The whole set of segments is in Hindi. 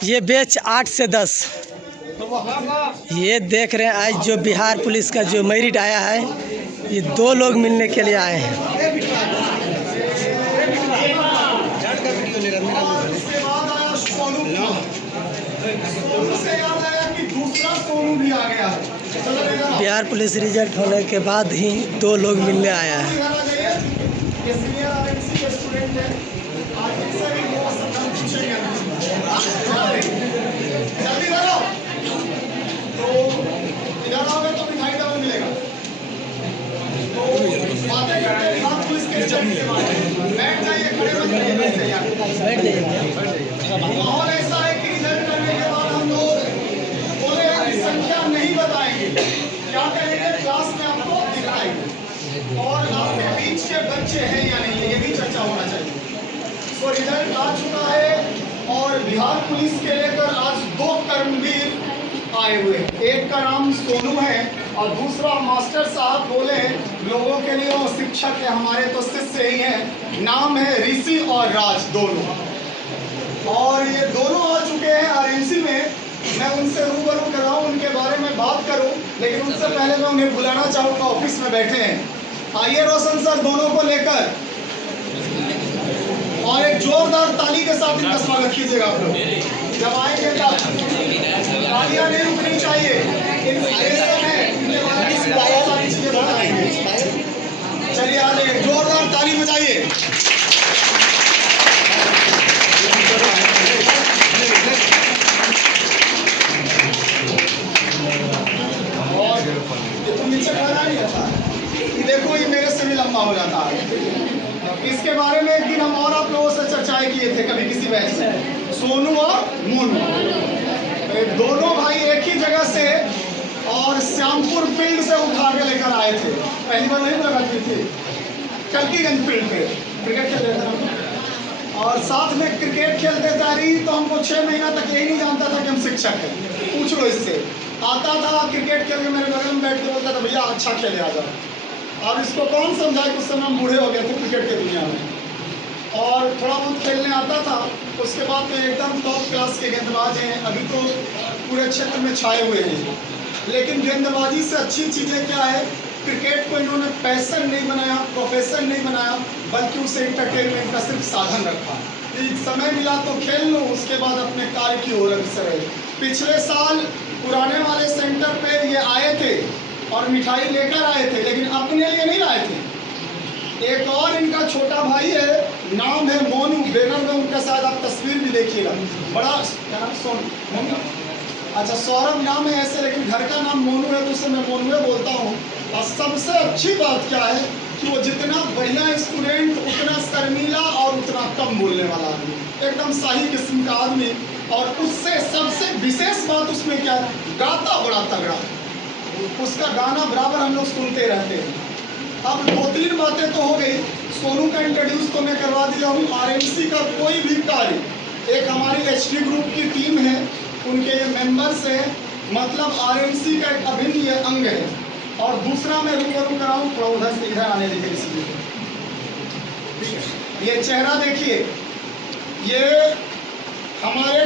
ये बैच 8 से 10। ये देख रहे हैं आज जो बिहार पुलिस का जो मेरिट आया है, ये 2 लोग मिलने के लिए आए हैं। बिहार पुलिस रिजल्ट होने के बाद ही 2 लोग मिलने आया है। माहौल ऐसा है कि रिजल्ट करने के बाद हम लोग बोले संख्या नहीं बताएंगे, क्या करेंगे क्लास में आपको दिखाएंगे और आपके बीच के बच्चे हैं या नहीं ये भी चर्चा होना चाहिए। तो रिजल्ट आ चुका है और बिहार पुलिस के लेकर आज 2 कर्मवीर आए हुए। एक का नाम सोनू है और दूसरा मास्टर साहब बोले लोगों के लिए वो शिक्षक है, हमारे तो शिष्य ही हैं। नाम है ऋषि और राज दोनों, और ये दोनों आ चुके हैं आरएमसी में। मैं उनसे रूबरू कराऊं, उनके बारे में बात करूं, लेकिन उससे पहले मैं उन्हें बुलाना चाहूँगा। ऑफिस में बैठे हैं, आइए रोशन सर दोनों को लेकर, और एक जोरदार ताली के साथ इनका स्वागत कीजिएगा आप लोग। जब आएंगे तब तालियां नहीं रुकनी चाहिए, इंस्पिरेशन है, इनके बारे में बहुत सारी चीजें बताएंगे। चलिए आ जाइए, जोरदार ताली बजाइए। देखो ये मेरे से भी लंबा हो जाता है। इसके बारे में एक दिन हम और आप लोगों से चर्चाएं किए थे कभी किसी बैच में। सोनू और मोनू दोनों भाई एक ही जगह से और श्यामपुर फील्ड से उठा के लेकर आए थे। पहली बार नहीं मुलाकात की थी, कल्कीगंज फील्ड पे क्रिकेट खेलते थे और साथ में क्रिकेट खेलते जा रही। तो हमको 6 महीना तक यही नहीं जानता था कि हम शिक्षक हैं। पूछ लो इससे, आता था क्रिकेट खेल के मेरे बगल में बैठ के बोलता था भैया अच्छा खेले आ जाओ। और इसको कौन समझाए कि उस समय हम बूढ़े हो गए थे क्रिकेट की दुनिया में, और थोड़ा बहुत खेलने आता था। उसके बाद तो एकदम टॉप क्लास के गेंदबाज हैं, अभी तो पूरे क्षेत्र में छाए हुए हैं। लेकिन गेंदबाजी से अच्छी चीज़ें क्या है, क्रिकेट को इन्होंने पैशन नहीं बनाया, प्रोफेशन नहीं बनाया, बल्कि उसे एंटरटेनमेंट का सिर्फ साधन रखा। समय मिला तो खेल लो, उसके बाद अपने कार्य की ओर अग्रसर रहे। पिछले साल पुराने वाले सेंटर पे ये आए थे और मिठाई लेकर आए थे, लेकिन अपने लिए नहीं लाए थे। एक और इनका छोटा भाई है, नाम है मोनू। बैनर में उनका शायद आप तस्वीर भी देखिएगा, बड़ा क्या नाम, सोनू, अच्छा सौरभ नाम है ऐसे, लेकिन घर का नाम मोनू है तो उसे मैं मोनू बोलता हूँ। और सबसे अच्छी बात क्या है कि वो जितना बढ़िया स्टूडेंट उतना शर्मीला और उतना कम बोलने वाला आदमी, एकदम सही किस्म का आदमी। और उससे सबसे विशेष बात उसमें क्या है, गाता बड़ा तगड़ा, उसका गाना बराबर हम लोग सुनते रहते हैं। अब 2-3 बातें तो हो गई। सोनू का इंट्रोड्यूस तो मैं करवा दिया हूँ। आरएमसी का कोई भी कार्य, एक हमारी एचडी ग्रुप की टीम है, उनके ये मेंबर्स हैं, मतलब आरएमसी का एक अभिन्न ये अंग है। और दूसरा मैं रूबरू कराऊँ, थोड़ा उधर से इधर आने दीजिए इसलिए। ये चेहरा देखिए, ये हमारे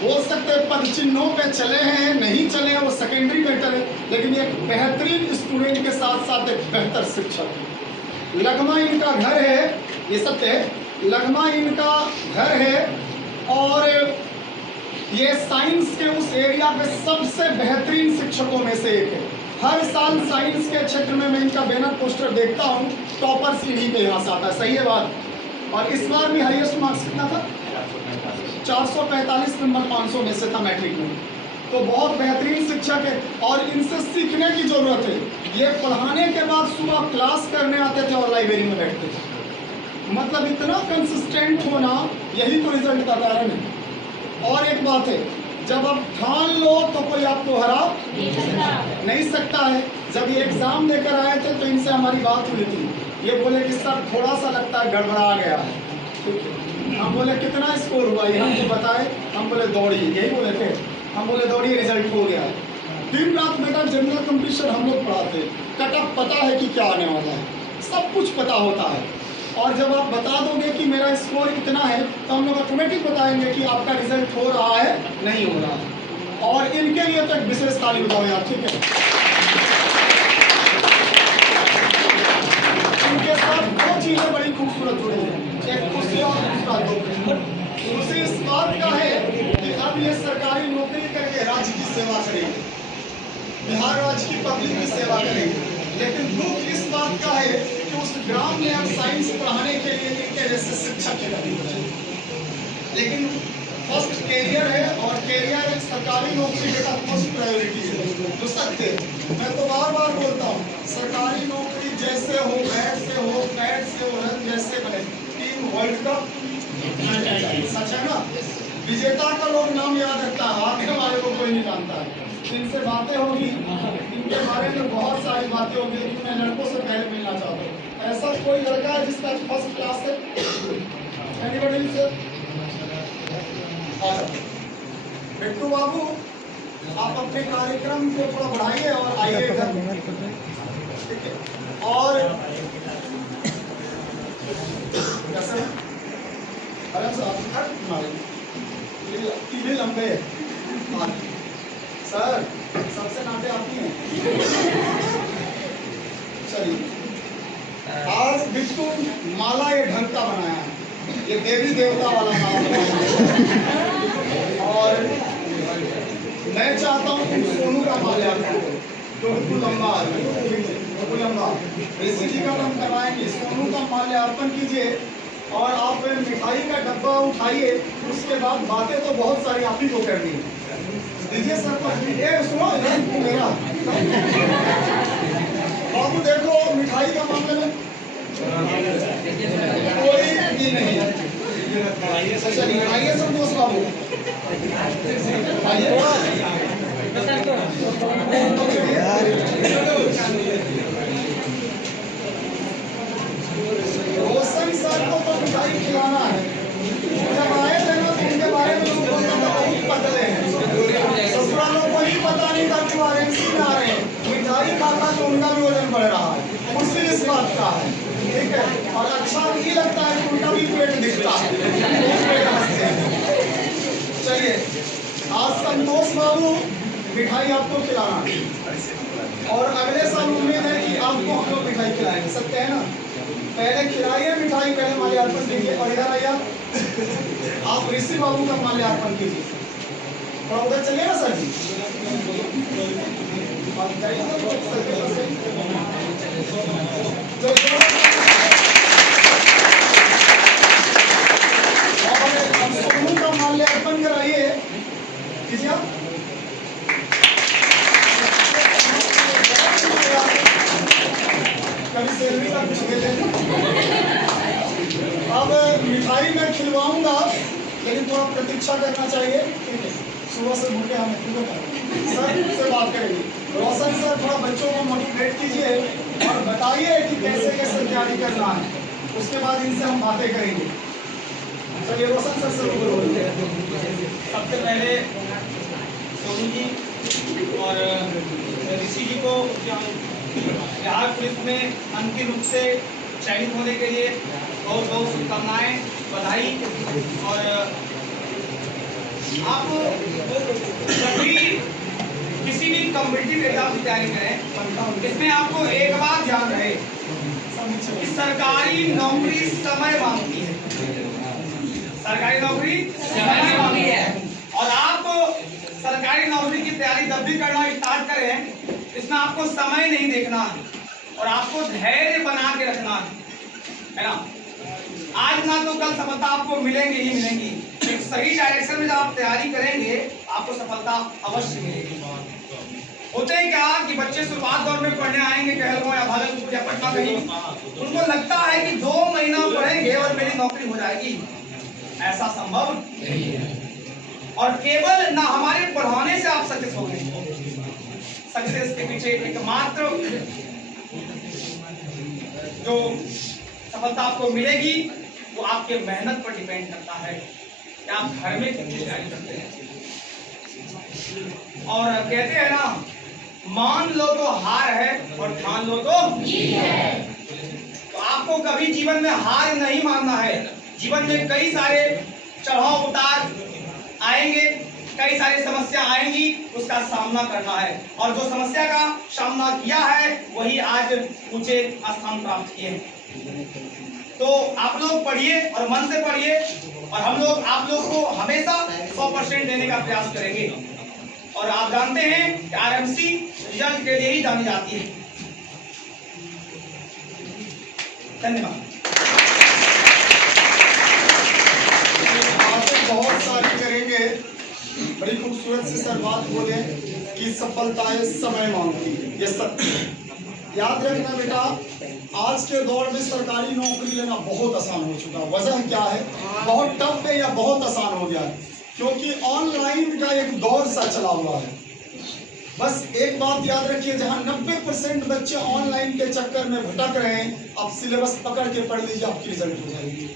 बोल सकते पद चिन्हों पे चले हैं, नहीं चले हैं वो सेकेंडरी मैटर है, लेकिन एक बेहतरीन स्टूडेंट के साथ साथ एक बेहतर शिक्षक। लगमा इनका घर है, ये सत्य है, लगमा इनका घर है। और ये साइंस के उस एरिया पे सबसे बेहतरीन शिक्षकों में से एक है। हर साल साइंस के क्षेत्र में मैं इनका बैनर पोस्टर देखता हूँ, टॉपर्स इन्हीं के यहाँ से आता है। सही है बात। और इस बार भी हाईएस्ट मार्क्स कितना था, 445 नंबर 500 में से था मैट्रिक में। तो बहुत बेहतरीन शिक्षक है और इनसे सीखने की ज़रूरत है। ये पढ़ाने के बाद सुबह क्लास करने आते थे और लाइब्रेरी में बैठते थे। मतलब इतना कंसिस्टेंट होना, यही तो रिजल्ट का कारण है। और एक बात है, जब आप ठान लो तो कोई आपको हरा नहीं सकता है। जब ये एग्ज़ाम देकर आए थे तो इनसे हमारी बात हुई थी। ये बोले कि सर थोड़ा सा लगता है गड़बड़ा गया है। हम बोले कितना स्कोर हुआ ये हमको बताए। हम बोले दौड़िए, यही बोले थे। हम बोले दौड़िए, रिजल्ट हो गया। दिन रात बेटा जनरल कंपटीशन हम लोग पढ़ाते, कट ऑफ पता है कि क्या आने वाला है, सब कुछ पता होता है। और जब आप बता दोगे कि मेरा स्कोर इतना है तो हम लोग ऑटोमेटिक बताएंगे कि आपका रिजल्ट हो रहा है नहीं हो रहा है। और इनके लिए तो एक विशेष ताली बजाओ यार, ठीक है। इनके साथ दो चीज़ें बड़ी खूबसूरत जुड़ी हैं, एक खुशी और दूसरा दुख। खुशी इस बात का है कि अब ये सरकारी नौकरी करके राज्य की सेवा करेंगे, बिहार राज्य की पब्लिक की सेवा करेंगे। लेकिन दुख इस बात का है कि उस ग्राम में अब साइंस पढ़ाने के लिए इनके जैसे शिक्षक की कमी हो जाए। लेकिन फर्स्ट कैरियर है और कैरियर एक सरकारी नौकरी का फर्स्ट प्रायोरिटी है। तो सत्य मैं तो बार बार बोलता हूँ, सरकारी नौकरी जैसे हो, बैट से हो, पैड से हो, रन जैसे बने। टीम वर्ल्ड कप सच है ना, विजेता का लोग नाम याद रखता है, आगे हमारे को कोई नहीं जानता है। इनसे बातें होगी, इनके बारे में बहुत सारी बातें होगी, लेकिन मैं लड़कों से पहले मिलना चाहता हूँ। ऐसा कोई लड़का है जिसका फर्स्ट क्लास है? एनीबॉडी से? बिट्टू बाबू, आप अपने कार्यक्रम को थोड़ा बढ़ाइए और आइए इधर, ठीक है। और कैसे अरे साहब टीवी लंबे सर, सबसे नाटे आती हैं। चलिए, आज बिट्टू माला ये ढंग का बनाया है, ये देवी देवता वाला माला बनाया है। और मैं चाहता हूँ कि सोनू का माल्यार्पण जो बिल्कुल लंबा बिल्कुल लंबा ऋषि जी का नाम करवाएंगे, सोनू का माल्यार्पण कीजिए और आप मिठाई का डब्बा उठाइए। उसके बाद बातें तो बहुत सारी आप ही को करनी है। दीजिए सर को, सुनो मेरा बाबू, देखो मिठाई का मामले में कोई ये नहीं है। चलिए आइए संतोष बाबू, आइए। रोशन सर को तो मिठाई खिलाना है। जब आए थे ना तो उनके बारे में लोग बोलते थे बहुत पतले हैं, ससुरालों को ही पता नहीं था कि वाराणसी में आ रहे हैं। मिठाई खाता तो उनका भी वजन बढ़ रहा है, खुशी इस बात का है, ठीक है। और अच्छा भी लगता है कि उनका भी पेट दिखता है। चलिए, आज संतोष बाबू मिठाई आपको खिलाना है और अगले साल उम्मीद है कि आपको हम लोग मिठाई खिलाएंगे। सत्य है ना? पहले खिलाइए मिठाई, पहले माल्यार्पण कीजिए। और इधर आइए आप ऋषि बाबू का माल्यार्पण कीजिए। थोड़ा उधर चलिए ना सर जी। सोनू का माल्यार्पण कराइए, कीजिए आप। कभी सैलरी का कुछ दे दें। अब मिठाई मैं खिलवाऊंगा, लेकिन थोड़ा प्रतीक्षा करना चाहिए, ठीक है। सुबह से भूखे हमें सर से बात करेंगे। रोशन सर, थोड़ा बच्चों को मोटिवेट कीजिए और बताइए कि कैसे कैसे तैयारी करना है, उसके बाद इनसे हम बातें करेंगे। चलिए रोशन सर से सबसे पहले सोनू जी और ऋषि जी को बिहार पुलिस में अंतिम रूप से चयनित होने के लिए बहुत बहुत शुभकामनाएं, बधाई। और आप जब भी किसी भी कॉम्पिटिटिव एग्जाम की तैयारी करें, इसमें आपको एक बात ध्यान रहे कि सरकारी नौकरी समय मांगती है, सरकारी नौकरी समय मांगती है। और आप सरकारी नौकरी की तैयारी जब भी करना स्टार्ट करें, इसमें आपको समय नहीं देखना और आपको धैर्य बना के रखना है ना। आज ना तो कल सफलता आपको मिलेंगी ही मिलेंगी। एक सही डायरेक्शन में जब आप तैयारी करेंगे, आपको सफलता अवश्य मिलेगी। होते हैं क्या कि बच्चे शुरुआत दौर में पढ़ने आएंगे कहलगांव या भागलपुर या पटना कहीं, उनको लगता है कि 2 महीना पढ़ेंगे और मेरी नौकरी हो जाएगी। ऐसा संभव नहीं है। और केवल ना हमारे पढ़ाने से आप सक्सेस होंगे, सक्सेस के पीछे एकमात्र जो सफलता आपको मिलेगी वो आपके मेहनत पर डिपेंड करता है कि आप घर में कितनी तैयारी करते हैं। और कहते हैं ना, मान लो तो हार है और ठान लो तो जीत है। तो आपको आपको कभी जीवन में हार नहीं मानना है। जीवन में कई सारे चढ़ाव उतार आएंगे, कई सारी समस्या आएंगी, उसका सामना करना है। और जो समस्या का सामना किया है वही आज ऊंचे स्थान प्राप्त किए हैं। तो आप लोग पढ़िए और मन से पढ़िए, और हम लोग आप लोग को हमेशा 100% देने का प्रयास करेंगे। और आप जानते हैं कि आरएमसी रिजल्ट के लिए ही जानी जाती है। धन्यवाद। बातें बहुत सारी करेंगे, बड़ी खूबसूरत सी सर बात बोले कि सफलताएं समय मांगती है, ये सत्य। याद रखना बेटा, आज के दौर में सरकारी नौकरी लेना बहुत आसान हो चुका है। वजह क्या है? बहुत टफ है या बहुत आसान हो गया है? क्योंकि ऑनलाइन का एक दौर सा चला हुआ है। बस एक बात याद रखिए, जहां 90% बच्चे ऑनलाइन के चक्कर में भटक रहे हैं, आप सिलेबस पकड़ के पढ़ लीजिए, आपकी रिजल्ट हो जाएगी।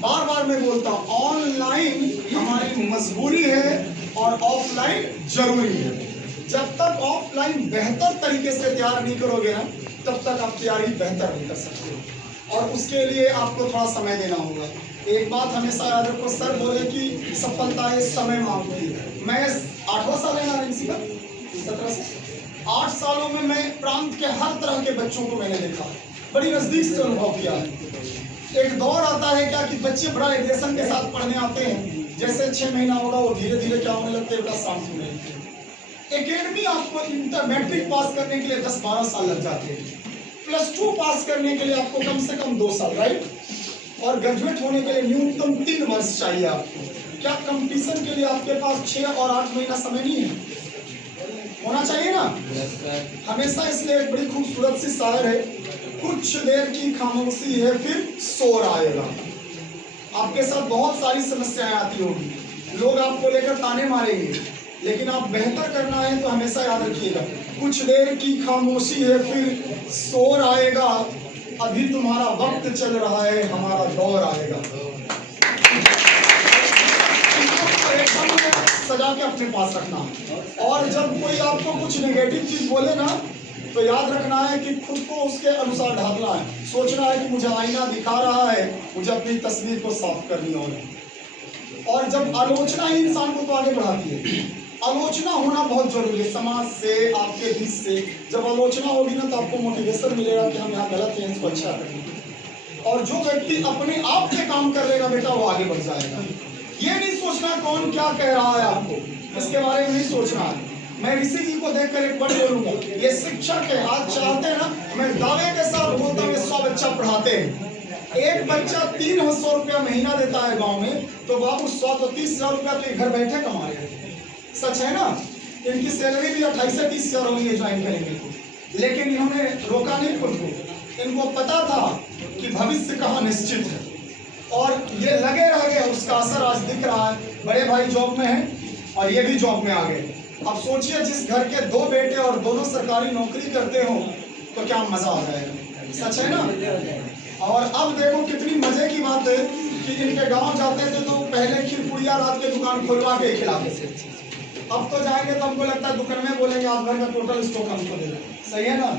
बार बार मैं बोलता हूँ, ऑनलाइन हमारी मजबूरी है और ऑफलाइन जरूरी है। जब तक ऑफलाइन बेहतर तरीके से तैयार नहीं करोगे ना, तब तक आप तैयारी बेहतर नहीं कर सकते, और उसके लिए आपको थोड़ा समय देना होगा। एक बात हमेशा याद रखो, सर बोले कि सफलताएं समय मांगती है। मैं 8वां साल है आरएमसी का, 17 से 8 सालों में मैं प्रांत के हर तरह के बच्चों को मैंने देखा, बड़ी नजदीक से अनुभव किया है। एक दौर आता है क्या कि बच्चे बड़ा एग्रेशन के साथ पढ़ने आते हैं, जैसे 6 महीना होगा वो धीरे धीरे क्या होने लगते हैं बेटा, शांत होने लगते हैं। एकेडमी आपको इंटर मैट्रिक पास करने के लिए 10-12 साल लग जाते हैं, +2 पास करने के लिए आपको कम से कम 2 साल, राइट, और ग्रेजुएट होने के लिए न्यूनतम 3 वर्ष चाहिए आपको। क्या कंपटीशन के लिए आपके पास 6 और 8 महीना समय नहीं है? होना चाहिए ना। हमेशा इसलिए एक बड़ी खूबसूरत सी शायर है, कुछ देर की खामोशी है फिर शोर आएगा। आपके साथ बहुत सारी समस्याएं आती होगी, लोग आपको लेकर ताने मारेंगे, लेकिन आप बेहतर करना है तो हमेशा याद रखिएगा, कुछ देर की खामोशी है फिर शोर आएगा, अभी तुम्हारा वक्त चल रहा है, हमारा दौर आएगा। सजा के अपने पास रखना, और जब कोई आपको कुछ नेगेटिव चीज बोले ना, तो याद रखना है कि खुद को उसके अनुसार ढालना है। सोचना है कि मुझे आईना दिखा रहा है, मुझे अपनी तस्वीर को साफ करनी होगी। और जब आलोचना ही इंसान को तो आगे बढ़ाती है, आलोचना होना बहुत जरूरी है, समाज से, आपके हित से। जब आलोचना होगी ना, तो आपको मोटिवेशन मिलेगा कि हम यहाँ गलत हैं, इसको अच्छा करेंगे। और जो व्यक्ति अपने आप से काम कर लेगा बेटा, वो आगे बढ़ जाएगा। ये नहीं सोचना कौन क्या कह रहा है आपको, इसके बारे में नहीं सोचना है। मैं ऋषि जी को देखकर एक वर्ड बोलूंगा, ये शिक्षक है, आज चाहते हैं ना, मैं दावे के साथ बोलता हूँ, 100 बच्चा पढ़ाते हैं। एक बच्चा 300 रुपया महीना देता है गांव में, तो बाबू 100 तो 30,000 रुपया तो घर बैठे कमा रहे हैं। सच है ना। इनकी सैलरी भी 28 से 30,000 होगी ज्वाइन करेंगे, लेकिन इन्होंने रोका नहीं खुद को। इनको पता था कि भविष्य कहाँ निश्चित है, और ये लगे रह गए, उसका असर आज दिख रहा है। बड़े भाई जॉब में हैं और ये भी जॉब में आ गए। अब सोचिए, जिस घर के 2 बेटे और दोनों सरकारी नौकरी करते हो, तो क्या मजा आ जाएगा। सच है ना। और अब देखो कितनी मजे की बात है कि इनके गांव जाते थे तो पहले खीरपुड़िया रात के दुकान खुलवा के खिलाते थे। अब तो जाएंगे तो हमको लगता है दुकान में बोलेंगे आप घर का टोटल स्टॉक हमको दे दो। सही है ना।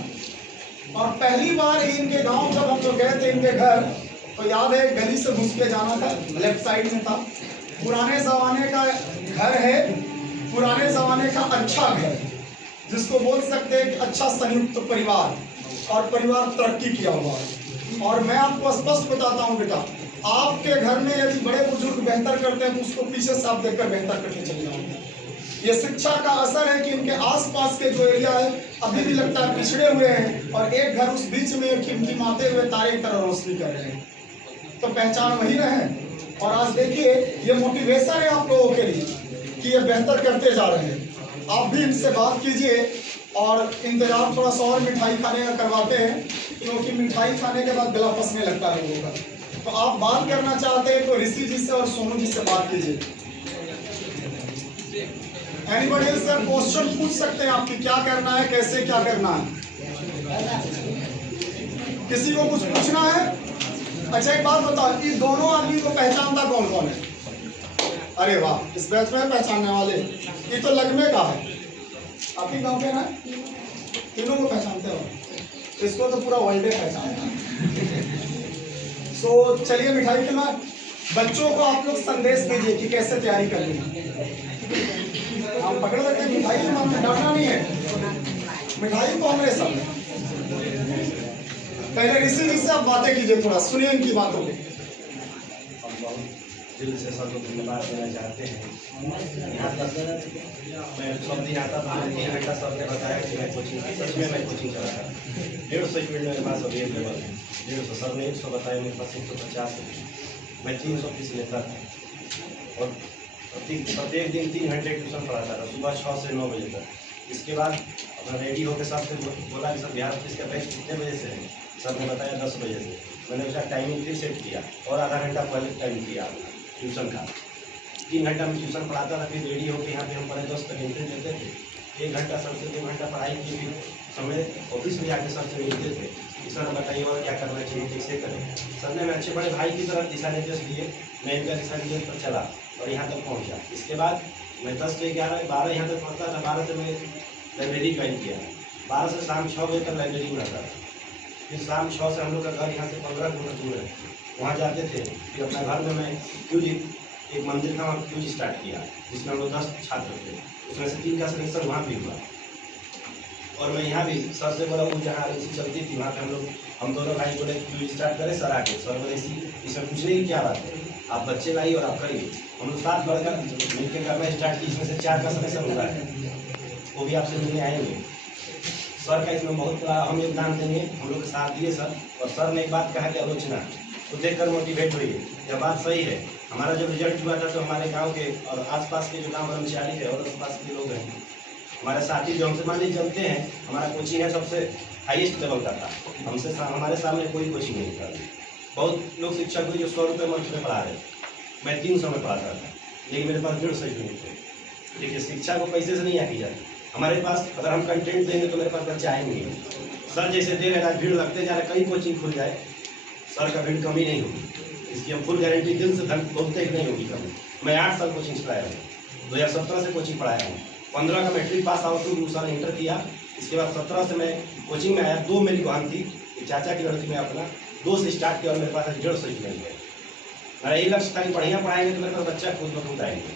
और पहली बार इनके गांव जब हम लोग गए थे इनके घर, तो याद है गली से घुस के जाना था, लेफ्ट साइड में था। पुराने जमाने का घर है, पुराने जमाने का अच्छा घर, जिसको बोल सकते हैं कि अच्छा संयुक्त परिवार, और परिवार तरक्की किया हुआ है। और मैं आपको स्पष्ट बताता हूँ बेटा, आपके घर में यदि बड़े बुजुर्ग बेहतर करते हैं तो उसको पीछे से आप देखकर बेहतर करके चले जाओगे। ये शिक्षा का असर है कि इनके आसपास के जो एरिया है अभी भी लगता है पिछड़े हुए हैं, और एक घर उस बीच में टिमटिमाते हुए तारे की तरह रोशनी कर रहे हैं। तो पहचान वही रहे। और आज देखिए, ये मोटिवेशन है आप लोगों के लिए कि ये बेहतर करते जा रहे हैं। आप भी इनसे बात कीजिए, और इंतजार थोड़ा सा और मिठाई खाने का करवाते हैं, क्योंकि मिठाई खाने के बाद गला फंसने लगता है लोगों का। तो आप बात करना चाहते हैं तो ऋषि जी से और सोनू जी से बात कीजिए। एनीबॉडी एल्स सर क्वेश्चन पूछ सकते हैं आपकी, क्या करना है, कैसे क्या करना है। किसी को कुछ पूछना है? अच्छा एक बात बताओ, कि दोनों आदमी को पहचानता कौन कौन है? अरे वाह, इस बैच में पहचानने वाले, ये तो लगमे का है, आप ही गाँव के ना, तीनों को पहचानते हो। इसको तो पूरा वर्ल्ड पहचानता है। तो चलिए मिठाई के बाद बच्चों को आप लोग संदेश दीजिए कि कैसे तैयारी करनी है। आप पकड़ लेते हैं मिठाई के मामले, डालना नहीं है, मिठाई को हमारे सामने। पहले ऋषि जी से आप बातें कीजिए, थोड़ा सुनिए इनकी बातों को। दिल से सबको धन्यवाद देना चाहते हैं। यहाँ तक मैं सब दिन आता था, 3 घंटा सबने बताया कि मैं कोचिंग, सच में मैं कोचिंग चलाता। 150 स्टूडेंट मेरे पास अवेलेबल है, 150। सर ने 100 बताया, मेरे पास 150 है। मैं 300 फीस लेता था और प्रत्येक दिन 3 घंटे ट्यूशन पढ़ाता था, सुबह 6 से 9 बजे तक। इसके बाद अपना रेडी होकर साथ से बोला कि सर बिहार पुलिस का बैच कितने बजे से है? सर ने बताया 10 बजे से। मैंने उसका टाइमिंग फिर सेट किया और आधा घंटा पहले टाइम किया ट्यूशन का। 3 घंटा में ट्यूशन पढ़ाता था, फिर रेडी होकर यहाँ पे हम 10 तक एंट्री देते थे। 1 घंटा सर से 2 घंटा पढ़ाई की, फिर समय ऑफिस में जाकर सर से मिलते थे कि सर बताइए और क्या करना चाहिए, कैसे करें। सर ने मैं अच्छे बड़े भाई की तरह दिशा निर्देश दिए, मैं इनका दिशा निर्देश पर चला और यहाँ तक पहुँचा। इसके बाद मैं 10 से 11 12 यहाँ तक पढ़ता था। 12 से मैं लाइब्रेरी ज्वाइन किया, 12 से शाम 6 बजे तक लाइब्रेरी में रहता था। फिर शाम 6 से हम लोग का घर यहाँ से 15 किलोमीटर दूर है, वहाँ जाते थे। फिर अपना घर में मैं क्यूज, एक मंदिर था, वहाँ क्यूज स्टार्ट किया, जिसमें हम लोग 10 छात्र थे। उसमें से 3 का सिलेक्शन वहाँ भी हुआ। और मैं यहाँ भी सर से बोला, वो जहाँ RNC चलती थी वहाँ पे हम दोनों भाई बोले क्यूज स्टार्ट करें। सर आके सर बोले इसमें पूछने की क्या बात है, आप बच्चे लाइए और आप करिए। हम लोग 7 बढ़कर मिलकर करना स्टार्ट की, इसमें से 4 का सिलेक्शन हुआ है, वो भी आपसे मिलने आएंगे। सर का इसमें बहुत बड़ा हम योगदान देंगे, हम लोग के साथ दिए सर। और सर ने एक बात कहा कि आलोचना तो देखकर मोटिवेट हुई, यह बात सही है। हमारा जब रिजल्ट हुआ था तो हमारे गांव के और आसपास के जो गांव कर्मचारी है और आसपास के लोग हैं, हमारे साथी जो हमसे मान लीजिए चलते हैं, हमारा कोचिंग है सबसे हाईएस्ट लेवल का था, हमसे हमारे सामने कोई कोचिंग नहीं था। बहुत लोग शिक्षक हुए जो 100 रुपये मंथ में पढ़ा रहे, मैं 300 में पढ़ाता था, लेकिन मेरे पास 150 स्टूडेंट थे। देखिए शिक्षा को पैसे से नहीं आती जाती, हमारे पास अगर हम कंटेंट देंगे तो मेरे पास बच्चे आएंगे। सर जैसे दे रहे, भीड़ लगते जा रहे, कई कोचिंग खुल जाए, सर का भीड़ कमी नहीं होगी, इसकी हम फुल गारंटी दिल से बोलते ही नहीं होगी कमी। मैं 8 साल कोचिंग चलाया हूँ, 2017 से कोचिंग पढ़ाया हूँ। 15 का मैट्रिक पास आउट हूँ, दूसरा इंटर किया। इसके बाद 17 से मैं कोचिंग में आया। 2 मेरी बहन थी, चाचा की लड़की में अपना 2 से स्टार्ट किया और मेरे पास 150 स्टूडेंट है। मेरा यही लक्ष्य था कि बढ़िया पढ़ाएंगे तो मेरे पास बच्चा खुद ब खुद आएंगे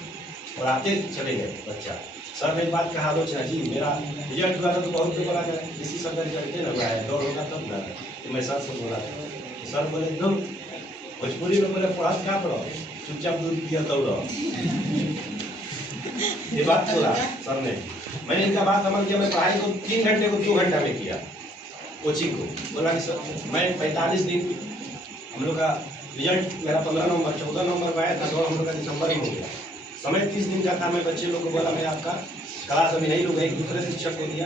और आते चले गए बच्चा। सर ने एक बात कहा, आलोचना जी मेरा रिजल्ट हुआ था तो बहुत लोग बोला इसी सब का रिजल्ट ना हुआ है, दौड़ होगा तब ना। तो मैं सर से बोला था, सर बोले एकदम भोजपुरी में बोले पढ़ा क्या पढ़ो, चुपचाप दूध पिया दौड़ो। ये बात बोला सर ने, मैंने इनका बात समझ किया। मैं पढ़ाई को 3 घंटे को 2 घंटा में किया कोचिंग को। बोला कि सर मैं 45 दिन, हम लोग का रिजल्ट मेरा 15 नवंबर 14 नवंबर में आया था, दौड़ हम लोग का दिसंबर में हो गया। समय 30 दिन का था। मैं बच्चे लोग को बोला मैं आपका क्लास अभी नहीं लूँगा, एक दूसरे शिक्षक को दिया,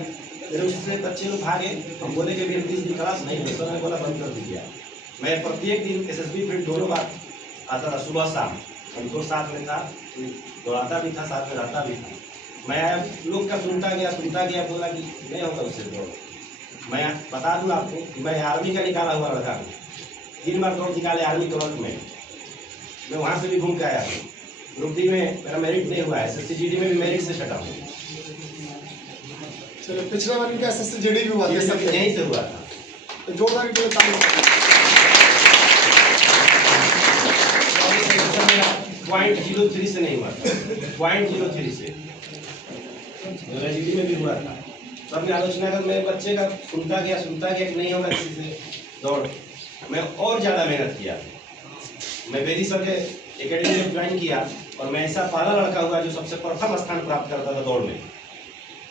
फिर उससे बच्चे लोग भागे। हम बोले कि 30 दिन क्लास नहीं हुई, सर ने बोला बंद कर दीजिए। मैं प्रत्येक दिन SSB फील्ड 2 बार आता था, सुबह शाम। उनको साथ में था, दौड़ाता भी था, साथ में रहता भी था। मैं लोग का सुनता गया, बोला कि नहीं होगा उससे दौड़। मैं बता दूँ आपको कि मैं आर्मी का निकाला हुआ लड़का हूँ, 3 बार दौड़ निकाले आर्मी के वर्क में। मैं वहाँ से भी घूम के आया हूँ। ग्रुप डी में मेरा मेरिट नहीं हुआ है, SSC GD में भी मेरिट से छटा हूँ। चलो पिछले बार इनका SSC GD भी हुआ था, सब यहीं से हुआ था। तो जोरदार के लिए ताली। 0.03 से नहीं हुआ था, 0.03 से मेरा GD में भी हुआ था। तब मैं आलोचना कर, मेरे बच्चे का सुनता गया कि नहीं होगा किसी से दौड़। मैं और ज़्यादा मेहनत किया। मैं बेदी सर के एकेडमी में ज्वाइन किया और मैं ऐसा पहला लड़का हुआ जो सबसे प्रथम स्थान प्राप्त करता था दौड़ में।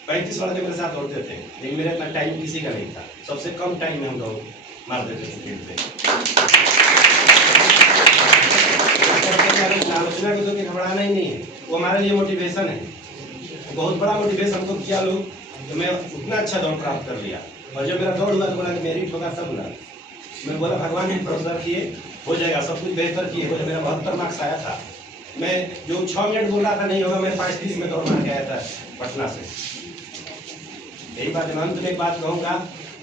35 लड़के मेरे साथ दौड़ते थे, लेकिन मेरे इतना टाइम किसी का नहीं था। सबसे कम टाइम में हम दौड़ मार देते थे फील्ड पे। आलोचना को तो कि घबराना ही नहीं है, वो हमारे लिए मोटिवेशन है। बहुत बड़ा मोटिवेशन हमको किया लोग, तो मैं उतना अच्छा दौड़ प्राप्त कर लिया। और जब मेरा दौड़ हुआ तो बोला कि मेरिट होगा तब ना। मैं बोला भगवान ने प्रोफेसर किए, हो जाएगा, सब कुछ बेहतर किए। बोले मेरा 72 मार्क्स आया था। मैं जो 6 मिनट बोल रहा था नहीं होगा, मैं 5:30 में दौड़ मार के आया था पटना से। यही बात है। अंत में एक बात कहूँगा,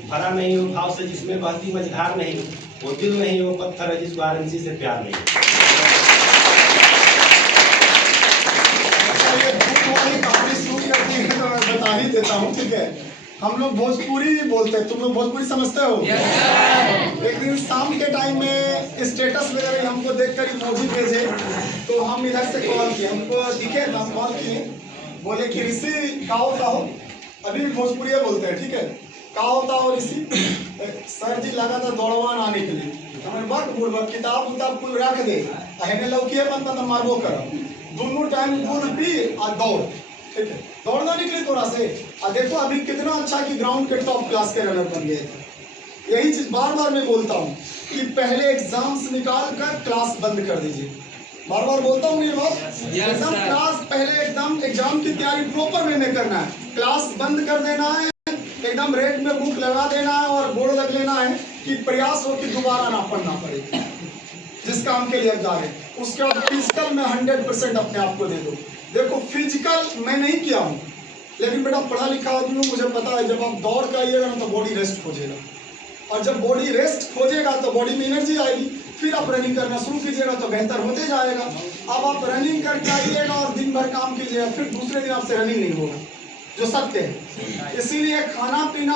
भरा नहीं हो भाव से जिसमें बहती मझधार नहीं, वो दिल नहीं, वो पत्थर है जिसको RNC से प्यार नहीं। कहानी शुरू करती है तो मैं बता ही देता हूँ, ठीक है। हम लोग भोजपुरी बोलते हैं, तुम लोग भोजपुरी समझते हो? एक दिन शाम के टाइम में स्टेटस वगैरह हमको देखकर इमोजी भेजे, तो हम इधर से कॉल किए, हमको दिखे तो हम कॉल किए, बोले कि ऋषि का होता हो, अभी भी भोजपुरी बोलते हैं, ठीक है, का होता हो ऋषि? सर जी लगा था दौड़वान आने के लिए, हमें बक बुड़बक किताब उताब कुल रख दे, अहने लौकिए बनता तो मारबो करो, दोनों टाइम दूध पी और दौड़, ठीक है, दौड़ना निकले थोड़ा से। और देखो अभी कितना अच्छा कि ग्राउंड के टॉप क्लास के रनर बन गए थे। यही चीज बार बार मैं बोलता हूँ कि पहले एग्जाम्स निकाल कर क्लास बंद कर दीजिए, बार बार बोलता हूँ एकदम क्लास पहले एकदम एग्जाम की तैयारी प्रॉपर वे में करना है, क्लास बंद कर देना है, एकदम रेड में बुक लगा देना है और बोर्ड लग लेना है कि प्रयास हो कि दोबारा ना पढ़ना पड़े जिस काम के लिए आप जा रहे हैं। उसके बाद फिजिकल में 100% अपने आप को दे दो। देखो फिजिकल मैं नहीं किया हूँ, लेकिन बेटा पढ़ा लिखा आदमी हूँ, मुझे पता है जब आप दौड़ कर आइएगा ना तो बॉडी रेस्ट खोजेगा, और जब बॉडी रेस्ट खोजेगा तो बॉडी में एनर्जी आएगी, फिर आप रनिंग करना शुरू कीजिएगा तो बेहतर होते जाएगा। अब आप रनिंग करके आइएगा और दिन भर काम कीजिएगा, फिर दूसरे दिन आपसे रनिंग नहीं होगा, जो सत्य है। इसीलिए खाना पीना